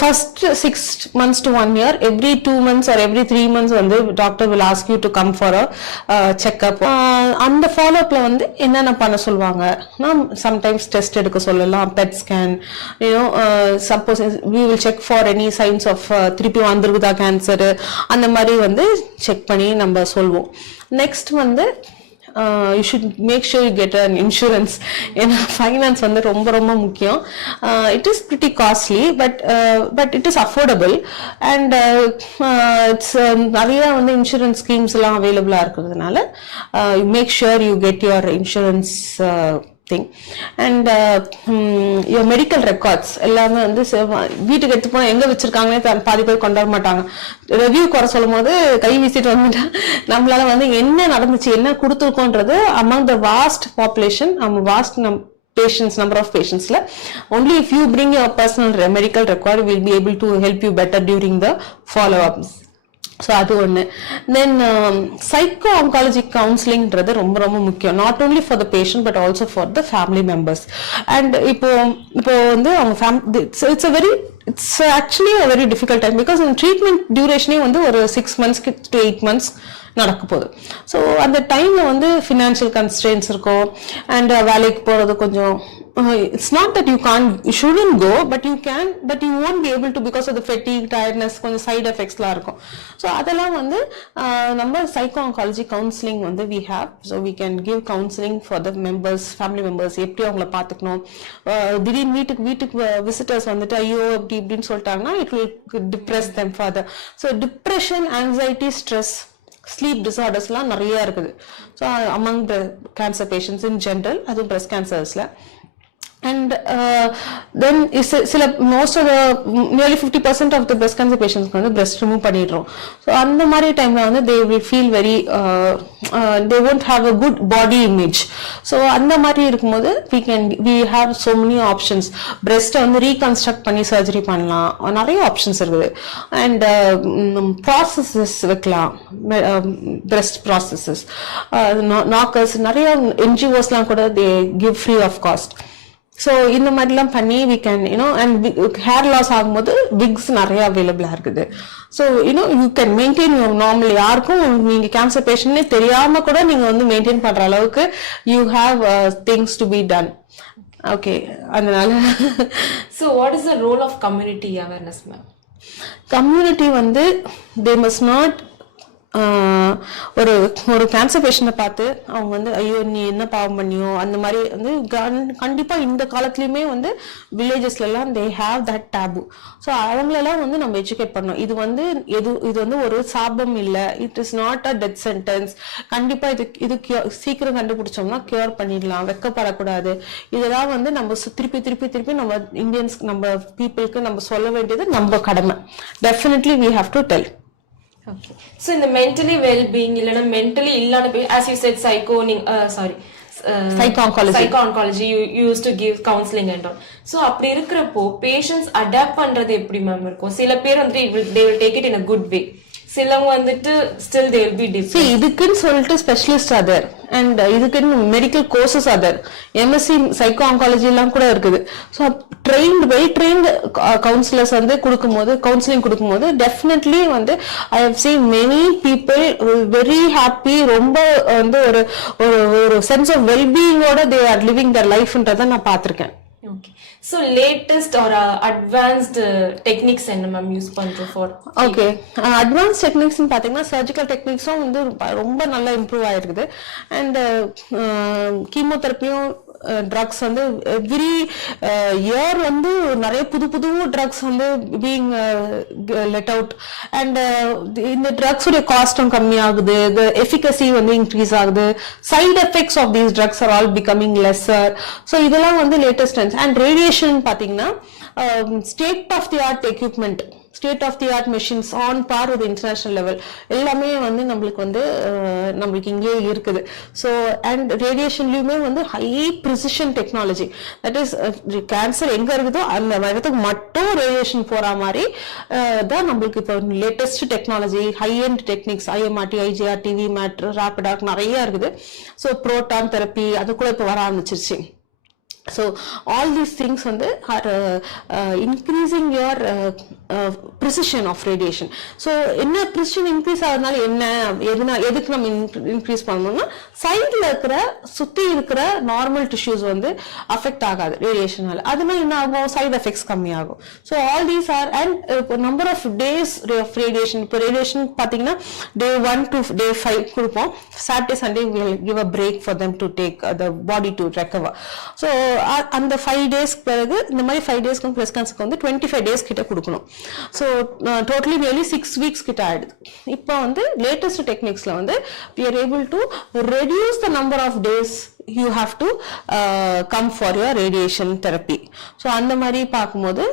first 6 months to 1 year, every 2 months or every 3 months வந்து doctor will ask you to come for a checkup. அந்த ஃபாலோஅப்ல வந்து என்னென்ன பண்ண சொல்லுவாங்க, sometimes test எடுக்க சொல்லலாம், bed scan, suppose we will check for any signs of திருப்பி வந்துருக்குதா கேன்சர், அந்த மாதிரி வந்து செக் பண்ணி நம்ம சொல்லுவோம். நெக்ஸ்ட் வந்து you should make sure you get an insurance. ஏன்னா ஃபைனான்ஸ் வந்து ரொம்ப ரொம்ப முக்கியம். It is pretty costly but it is affordable and it's நிறைய வந்து இன்சூரன்ஸ் ஸ்கீம்ஸ் எல்லாம் அவைலபிளா இருக்கிறதுனால you make sure you get your insurance thing and your medical records எல்லாமே வந்து வீட்டுக்கு எடுத்து போனா எங்க வச்சிருக்காங்கன்னே பாதி பேர் கொண்டு வர மாட்டாங்க. ரிவ்யூ குறை சொல்லும் போது கை வீசிட்டு வந்துட்டா நம்மளால வந்து என்ன நடந்துச்சு, என்ன கொடுத்துருக்கோன்றது among the vast population, vast patients, number of patients la only if you bring your personal medical record will be able to help you better during the follow ups. So அது ஒன்று. தென் சைக்கோ ஆங்காலஜி கவுன்சிலிங்ன்றது ரொம்ப ரொம்ப முக்கியம், not only for the patient but also for the family members. And இப்போ வந்து அவங்க it's actually a very difficult time because treatment டியூரேஷனே வந்து ஒரு 6 months to 8 months நடக்க போகுது. ஸோ அந்த டைமில் வந்து ஃபினான்ஷியல் கன்ஸ்ட்ரெயின்ஸ் இருக்கும் அண்ட் வேலைக்கு போகிறது கொஞ்சம் it's not that you shouldn't go, but you can, but you won't be able to because of the fatigue, tiredness, கொஞ்சம் side effects லாம் இருக்கும். ஸோ அதெல்லாம் வந்து நம்ம psycho oncology counseling வந்து we have, so we can give counseling for the members, family members, எப்படி அவங்கள பார்த்துக்கணும். திடீர்னு வீட்டுக்கு visitors வந்துட்டு ஐயோ அப்படி இப்படின்னு சொல்லிட்டாங்கன்னா it will depress them further. So depression, anxiety, stress, sleep disorders லாம் நிறைய இருக்குது. So among the cancer patients in general, அதுவும் breast cancersல. And then most of the nearly 50% of the breast cancer patients வந்து breast remove பண்ணிடுறோம். So அந்த மாதிரி டைம்ல வந்து they will feel very they won't have a good body image. So அந்த மாதிரி இருக்கும்போது we have so many options. breast வந்து reconstruct பண்ணி surgery பண்ணலாம், நிறைய options இருக்குது. And processes வைக்கலாம், breast processes, knockers, நிறைய NGOsலாம் கூட they give free of cost. So இந்த மாதிரிலாம் பண்ணி we can and hair loss ஆகும்போது wigs நிறைய அவைலபிளாக இருக்குது. So you can maintain your normal. யாருக்கும் நீங்கள் கேன்சர் பேஷண்ட்னே தெரியாம கூட நீங்கள் வந்து மெயின்டைன் பண்ற அளவுக்கு you have things to be done. Okay, அதனால So what is the role of community awareness, ma'am? Community வந்து they must not ஒரு கேன்சர் பேஷண்ட்டை பார்த்து அவங்க வந்து ஐயோ நீ என்ன பாவம் பண்ணியோ அந்த மாதிரி வந்து கண்டிப்பா இந்த காலத்துலயுமே வந்து வில்லேஜஸ்ல எல்லாம் they have that taboo. So அவங்களெல்லாம் வந்து நம்ம எஜுகேட் பண்ணணும். இது வந்து ஒரு சாபம் இல்லை, it is not a death sentence. கண்டிப்பா இது சீக்கிரம் கண்டுபிடிச்சோம்னா கியூர் பண்ணிடலாம், வெக்கப்படக்கூடாது. இதெல்லாம் வந்து நம்ம திருப்பி நம்ம இந்தியன்ஸ், நம்ம பீப்புளுக்கு நம்ம சொல்ல வேண்டியது நம்ம கடமை. Definitely we have to tell. Okay. So in the mentally well-being, mentally as you said, psycho oncology, you used to give counseling and all. So அப்படி இருக்கிறப்போ patients adapt பண்றது எப்படி மேம் இருக்கும்? சில பேர் வந்து they will take it in a good way, சிலவங்க வந்துட்டு still they will be different. இதுக்குன்னு சொல்லிட்டு ஸ்பெஷலிஸ்ட் அதர் அண்ட் இதுக்குன்னு medical courses other, MSc psycho oncology எல்லாம் கூட இருக்குது. ஸோ வெல் ட்ரெயின்டு கவுன்சிலர்ஸ் வந்து கவுன்சிலிங் கொடுக்கும்போது டெஃபினெட்லி வந்து I have seen many people very happy, ரொம்ப வந்து ஒரு சென்ஸ் ஆஃப் வெல்பீயிங்கோட தே ஆர் லிவிங் தர் லைஃப்ன்றதை நான் பார்த்திருக்கேன். Okay. So latest or advanced techniques என்ன மேம் யூஸ் பண்றோம் for? Okay, advanced techniques னு பாத்தீங்கன்னா சர்ஜிக்கல் டெக்னிக்ஸும் வந்து ரொம்ப நல்லா இம்ப்ரூவ் ஆயிருக்குது. அண்ட் கீமோதெரப்பியும் ட்ரக்ஸ் வந்து எவ்ரி இயர் வந்து நிறைய புது ட்ரக்ஸ் வந்து பீங் லெட் அவுட். அண்ட் இந்த ட்ரக்ஸ் உடைய காஸ்டும் கம்மி ஆகுது, எஃபிகசி வந்து இன்க்ரீஸ் ஆகுது, side effects of these drugs are all becoming lesser. So இதெல்லாம் வந்து லேட்டஸ்ட் ட்ரெண்ட்ஸ். அண்ட் ரேடியேஷன் பாத்தீங்கன்னா state of the art equipment, state of the art machines on par with international level எல்லாமே வந்து நம்மளுக்கு இங்கே இருக்குது. ஸோ அண்ட் ரேடியேஷன்லயுமே வந்து high precision technology, that is cancer எங்க இருக்குதோ அந்த இடத்துக்கு மட்டும் ரேடியேஷன் போற மாதிரி தான் நம்மளுக்கு இப்போ latest technology, high end techniques, IMRT, IGR, டிவி மேட், ரேபிடாக் நிறைய இருக்குது. ஸோ புரோட்டான் தெரப்பி அது கூட இப்போ வர ஆரம்பிச்சிருச்சு. So all these things are increasing your precision of radiation. So என்ன precision increase ஆகுறதுனால எதுக்கு நம்ம இன்க்ரீஸ் பண்ணணும்னா சைட்ல இருக்கிற சுத்தி இருக்கிற நார்மல் டிஷ்யூஸ் வந்து அஃபெக்ட் ஆகாது ரேடியேஷனால. அதனால என்ன ஆகும், சைட் எஃபெக்ட்ஸ் கம்மி ஆகும். So all these are and number of days of radiation. இப்போ ரேடியேஷன் பார்த்தீங்கன்னா day 1 to day 5 கொடுப்போம். Saturday Sunday we will give a break for them to take the body to recover. So அந்த 5 days பிறகு இந்த மாதிரி 5 டேஸ்க்கு breast கேன்சருக்கு வந்து 25 டேஸ் கிட்ட கொடுக்கணும். ஸோ டோட்டலி நியர்லி 6 weeks கிட்ட ஆயிடுது. இப்போ வந்து லேட்டஸ்ட் டெக்னிக்ஸ்ல வந்து we are able to reduce the number of days you have to come for your radiation therapy. So அந்த மாதிரி பார்க்கும்போது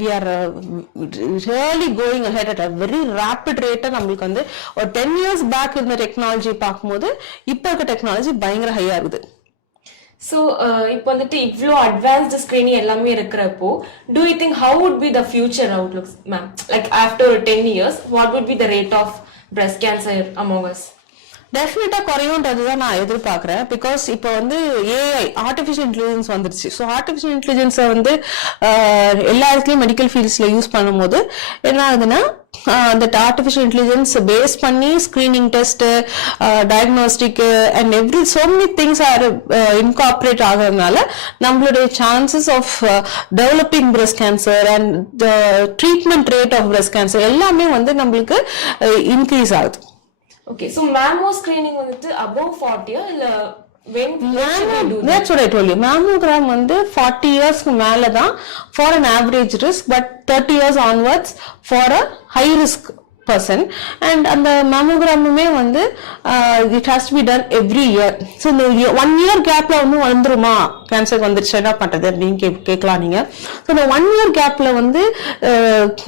we are really going ahead at a very rapid rate. நம்மளுக்கு வந்து ஒரு 10 years பேக் இருந்த technology பார்க்கும்போது இப்போ இருக்க டெக்னாலஜி பயங்கர ஹையா இருக்குது. So இப்போ வந்துட்டு இவ்ளோ அட்வான்ஸ்ட் ஸ்கிரீனிங் எல்லாமே இருக்கிறப்போ do you think how would be the future outlooks, ma'am? Like after 10 years what would be the rate of breast cancer among us? டெஃபினட்டா குறையும்ன்றது தான் நான் எதிர்பார்க்கிறேன். பிகாஸ் இப்போ வந்து ஏஐ ஆர்டிஃபிஷியல் இன்டெலிஜென்ஸ் வந்துருச்சு. ஸோ ஆர்டிஃபிஷியல் இன்டெலிஜென்ஸை வந்து எல்லா இடத்துலயும் மெடிக்கல் ஃபீல்ட்ஸ்ல யூஸ் பண்ணும்போது என்ன ஆகுதுன்னா, அந்த ஆர்டிஃபிஷியல் இன்டெலிஜென்ஸ் பேஸ் பண்ணி screening test, diagnostic and every so many things are incorporate ஆகிறதுனால நம்மளுடைய chances of developing breast cancer and the treatment rate of breast cancer எல்லாமே வந்து நம்மளுக்கு இன்க்ரீஸ் ஆகுது. Okay, so mammo screening வந்துட்டு above 40 இல்ல when should we do that? That's what I told you. Mammogram வந்து 40 years மேல தான் for an average risk, but 30 years onwards for a high risk person. And அந்த mammogramuமே வந்து it has to be done every year. So இந்த 1 year gapல வந்து வந்துருமா cancer வந்துருச்சு என்ன பண்றது அப்படின்னு கேட்கலாம் நீங்க. ஸோ இந்த 1 year gapல வந்து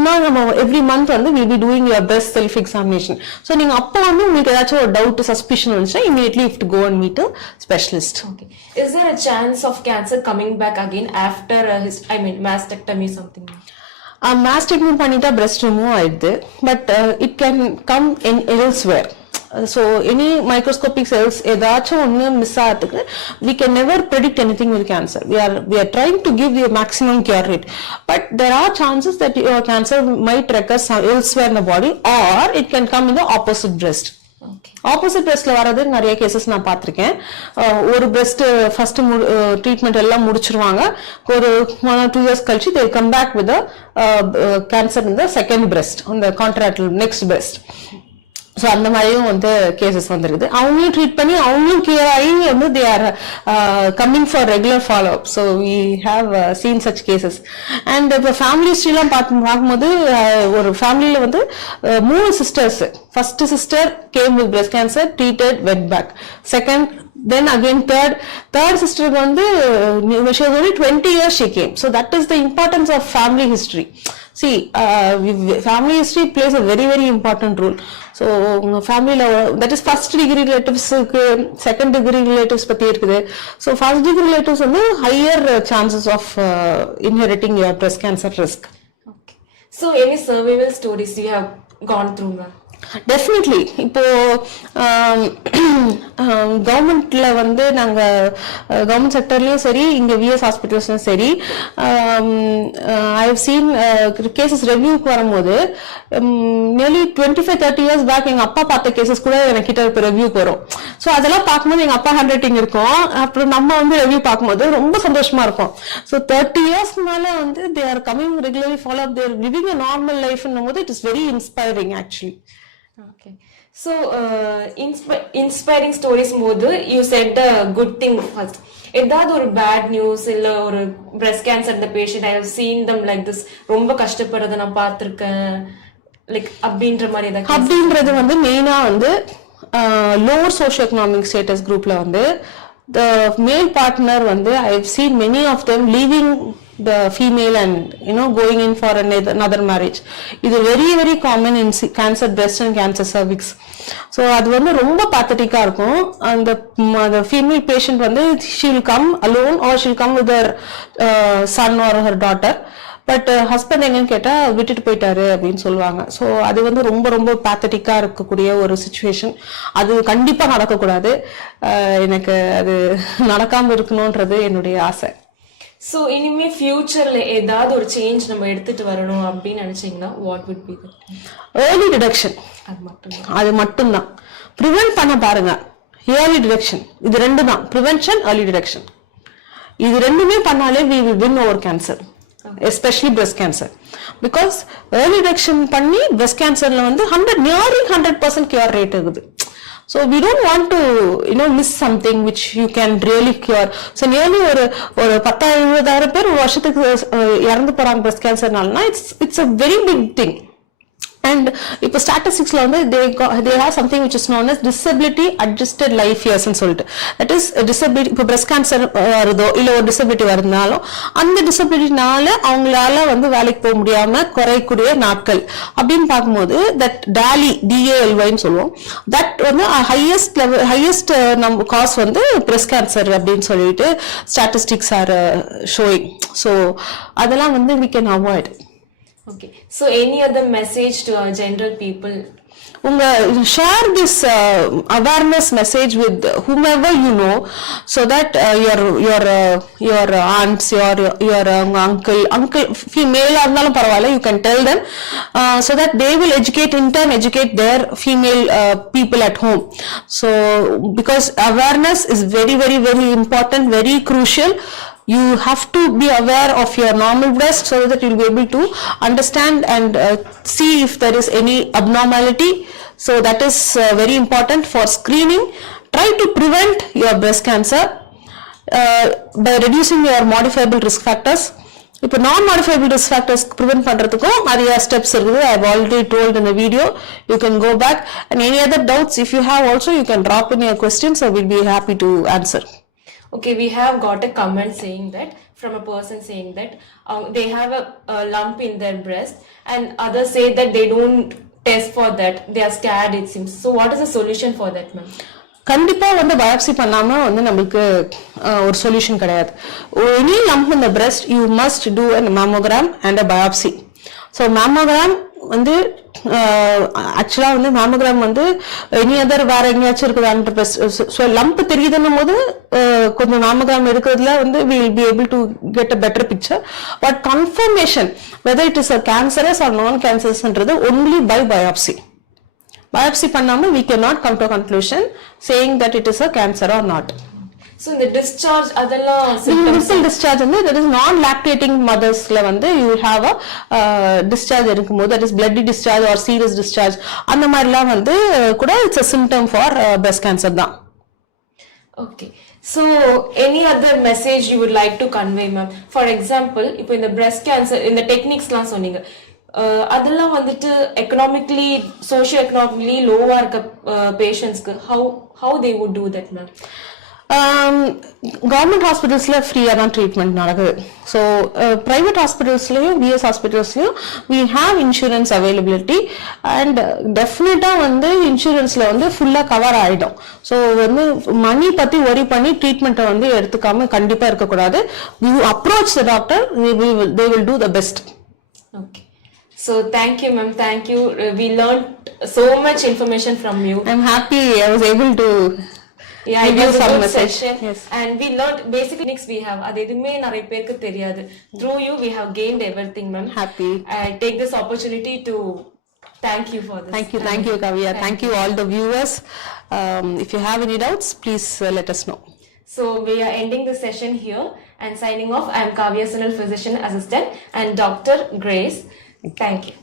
நம்ம எவ்ரி மந்த் வந்து we'll be doing your breast self examination. So நீங்க அப்போ வந்து உங்களுக்கு ஏதாச்சும் ஒரு டவுட் சஸ்பிஷன் வந்துச்சுன்னா immediately you have to go and meet a specialist. Okay, is there a chance of cancer coming back again after mastectomy something? Mastectomy பண்ணிட்டா breast remove ஆயிடுது, but it can come in elsewhere. So any microscopic cells ஏதாச்சும் ஒன்று miss ஆகிறதுக்கு we can never predict anything with cancer. We are trying to give you a maximum cure rate, but there are chances that your cancer might recur elsewhere in the body, or it can come in the opposite breast. Opposite பிரஸ்ட்ல வர்றது நிறைய cases நான் பார்த்திருக்கேன். ஒரு breast first treatment எல்லாம் முடிச்சிருவாங்க, ஒரு 1 or 2 years கழிச்சு they come back with a cancer in the second breast, on the contralateral next breast. So அந்த மாதிரியும் வந்து கேசஸ் வந்துருக்குது. அவங்களையும் ட்ரீட் பண்ணி அவங்களும் கியூர் ஆகி வந்து they are coming for regular follow up. So we have seen such cases. And இப்போ ஃபேமிலி ஹிஸ்ட்ரிலாம் பார்க்கும்போது ஒரு ஃபேமிலியில் வந்து 3 sisters. First sister came with breast cancer, treated, went back. Second, then again third sister வந்து she was only 20 years she came. So that is the importance of family history. See, family history plays a very very important role. So family that is first degree relatives, second degree relatives பத்தி இருக்குது. So first degree relatives வந்து higher chances of inheriting your breast cancer risk. Okay, so any survival stories you have gone through, ma'am? Definitely. இப்போ கவர்மெண்ட்ல வந்து நாங்க government செக்டர்லயும் சரி, இங்க vs ஹாஸ்பிட்டல்ஸ்லயும் சரி, ஐ ஹவ் சீன் கேசஸ் ரெவ்யூக்கு வரும்போது நியர்லி 25-30 years பேக் எங்க அப்பா பார்த்த கேசஸ் கூட எனக்கு கிட்ட இப்போ ரெவ்யூக்கு வரும். ஸோ அதெல்லாம் பார்க்கும்போது எங்க அப்பா ஹேண்ட் ரைட்டிங் இருக்கும், அப்புறம் நம்ம வந்து ரெவ்யூ பார்க்கும்போது ரொம்ப சந்தோஷமா இருக்கும். ஸோ 30 years மேல வந்து they are coming regularly follow up, they're living a normal life போது it is very inspiring actually. Okay, so inspiring stories போது you said the good thing first. ஏதாவது ஒரு பேட் நியூஸ் இல்ல ஒரு breast cancer இந்த patient I have seen them like this ரொம்ப கஷ்டப்படுறத நான் பார்த்திருக்கேன் லைக் அப்படின்ற மாதிரி ஏதாவது? அப்படின்றது வந்து மெயினா வந்து lower socio-economic status groupல வந்து the male partner வந்து I have seen many of them leaving the female and going in for another marriage. இது very very common in cancer breast and cancer cervix. So அது வந்து ரொம்ப pathetic-ஆ இருக்கும். அந்த female patient வந்து she will come alone or she will come with her son or her daughter, but husband எங்கன்னு கேட்டா விட்டுட்டு போயிட்டாரு அப்படின்னு சொல்லுவாங்க. ஸோ அது வந்து ரொம்ப ரொம்ப பேத்தட்டிக்கா இருக்கக்கூடிய ஒரு சிச்சுவேஷன். அது கண்டிப்பா நடக்கக்கூடாது. எனக்கு அது நடக்காம இருக்கணும்ன்றது என்னுடைய ஆசை. ஸோ இனிமே ஃபியூச்சர்ல ஏதாவது ஒரு சேஞ்ச் நம்ம எடுத்துட்டு வரணும் அப்படின்னு நினைச்சீங்கன்னா what would be that? Early detection. அது மட்டும்தான். ப்ரிவென்ட் பண்ண பாருங்க. ஏர்லி டிடெக்ஷன் இது 2 தான். ப்ரிவென்ஷன், ஏர்லி டிடெக்ஷன் இது 2மே பண்ணாலே we will win over cancer, especially breast cancer, because early detection பண்ணி breast cancerல வந்து nearly 100% cure rate இருக்குது. So we don't want to miss something which you can really cure. So nearly ஒரு 10,000-20,000 பேர் ஒரு வருஷத்துக்கு இறந்து போறாங்க breast cancerனாலனா it's a very big thing. And இப்போ ஸ்டாட்டிஸ்டிக்ஸ்ல வந்து they have something which is known as disability adjusted life years ன்னு சொல்லிட்டு, that is disability. இப்போ breast cancer வருதோ இல்ல ஒரு disability வருதுனாலும் அந்த disabilityனால அவங்களால வந்து வேலைக்கு போக முடியாம குறையக்கூடிய நாட்கள் அப்படின்னு பார்க்கும்போது that DALY ன்னு சொல்லுவோம், that வந்து highest நம்ம காஸ் வந்து breast cancer அப்படின்னு சொல்லிட்டு statistics are showing. So அதெல்லாம் வந்து we can avoid. Okay, so any other message to our general people share this awareness message with whomever you know, so that your aunts, your uncle female இருந்தாலும் பரவாயில்ல, you can tell them so that they will in turn educate their female people at home. So because awareness is very very very important, very crucial. You have to be aware of your normal breast so that you'll be able to understand and see if there is any abnormality. So that is very important for screening. Try to prevent your breast cancer by reducing your modifiable risk factors. இப்போ non-modifiable risk factors prevent பண்றதுக்கும் நிறைய steps இருக்குது. I have already told in the video. You can go back, and any other doubts if you have also, you can drop in your questions, so we'll be happy to answer. Okay, we have got a comment saying that, from a person saying that they have a lump in their breast, and others say that they don't test for that, they are scared, it seems. So what is the solution for that, ma'am? கண்டிப்பா biopsy பண்ணாம நமக்கு ஒரு solution கிடையாது. Any lump in the breast, you must do a mammogram and a biopsy. So mammogram ஆக்சுவலா mammogram any other வேற எங்கேயாச்சும் இருக்குதான்னு lump தெரியுதுன்னும் போது கொஞ்சம் மேமோகிராம் எடுக்கிறதுல we will be able to get a better picture, but confirmation whether it is a cancerous or non-cancerous only by biopsy. Biopsy பண்ணாம we cannot come to a conclusion saying that it is a cancer or not. So in the discharge adella symptoms, discharge that is non-lactating mothers la you will have a discharge irukumbodhu, that is bloody discharge or serious discharge, andha marila kuda it's a symptom for breast cancer da. Okay, so any other message you would like to convey, ma'am? For example, ipo in the breast cancer in the techniques la soninga அதெல்லாம் economically socio-economically lower patients how they would do that, ma'am? Government hospitals la free ah treatment nadakudhu. So private hospitals layum VS hospitals layum we have insurance availability, and definitely insurance la full ah cover aidum. So money patti worry panni treatment eduthukama kandipa irukka kodadu. You approach the doctor, they will do the best. Okay, so thank you, ma'am, thank you. We learned so much information from you. I'm happy I was able to it was a good session. Yes. And we learned basic techniques we have. Adu edume nariya perku theriyadu. Through you we have gained everything, ma'am. Happy. I take this opportunity to thank you for this. Thank you Kavya. Thank you all the viewers. If you have any doubts, please let us know. So we are ending the session here and signing off. I am Kavya Sunil, physician assistant, and Dr. Grace. Thank you.